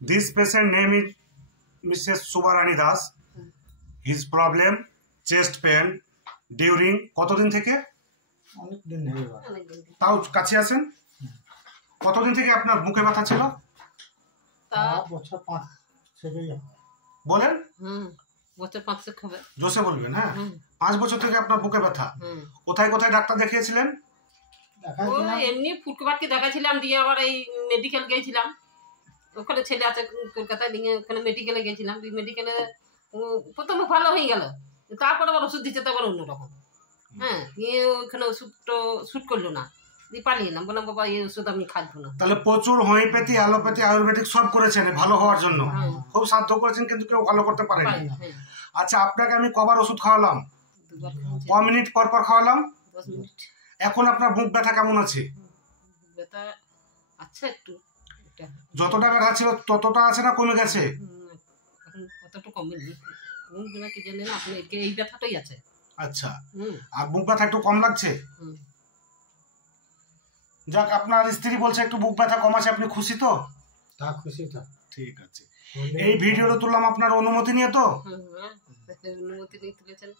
This patient name is Mrs. Subarani Das. His problem chest pain during কতদিন থেকে? অনেক দিন হয়ে গেল। তাও কাছে আছেন? কতদিন থেকে আপনার বুকে ব্যথা ছিল? তা বছর 5 থেকে বলেন। বছর 5 থেকে হবে। জোসে বলবেন। হ্যাঁ, 5 বছর থেকে আপনার বুকে ব্যথা। কোথায় কোথায় ডাক্তার দেখিয়েছিলেন? এমনি ফুটকোপাটকে দেখাছিলাম, দিয়ে আবার এই মেডিকেল গিয়েছিলাম। ওখানে ছেলে আছে কলকাতায়, দিয়ে ওখানে মেডিকেলে গেছিলাম। মেডিকেলে প্রথমে ভালো হয়ে গেল, তারপরে আবার ওষুধ দিচ্ছে, তখন অন্যরকম। হ্যাঁ, দিয়ে ওখানে ওষুধটা শ্যুট করলো না, দিয়ে পালিয়ে এলাম। বললাম বাবা এই ওষুধ আমি খাবো না। তাহলে প্রচুর হোমিওপ্যাথি, অ্যালোপ্যাথি, আয়ুর্বেদিক সব করেছেন ভালো হওয়ার জন্য, খুব সাধ্য করেছেন, কিন্তু কেউ ভালো করতে পারেনি। আচ্ছা, আপনাকে আমি কবার ওষুধ খাওয়ালাম? 2 মিনিট পর পর খাওয়ালাম। 10 মিনিট। এখন আপনার বুক ব্যথা কেমন আছে? ব্যথা আচ্ছা, একটু যতটা ব্যথা ছিল ততটা আছে না কমে গেছে? এখন কতটা কমেনি, কোন কি জানেন না, আপনি এই ব্যথাটাই আছে। আচ্ছা, আর বুক ব্যথা একটু কম লাগছে? যাক, আপনার স্ত্রী বলছে একটু বুক ব্যথা কম আছে, আপনি খুশি তো? তা খুশি তো। ঠিক আছে। এই ভিডিওটা তুললাম আপনার অনুমতি নিয়ে তো? অনুমতি নিয়ে তুলেছেন।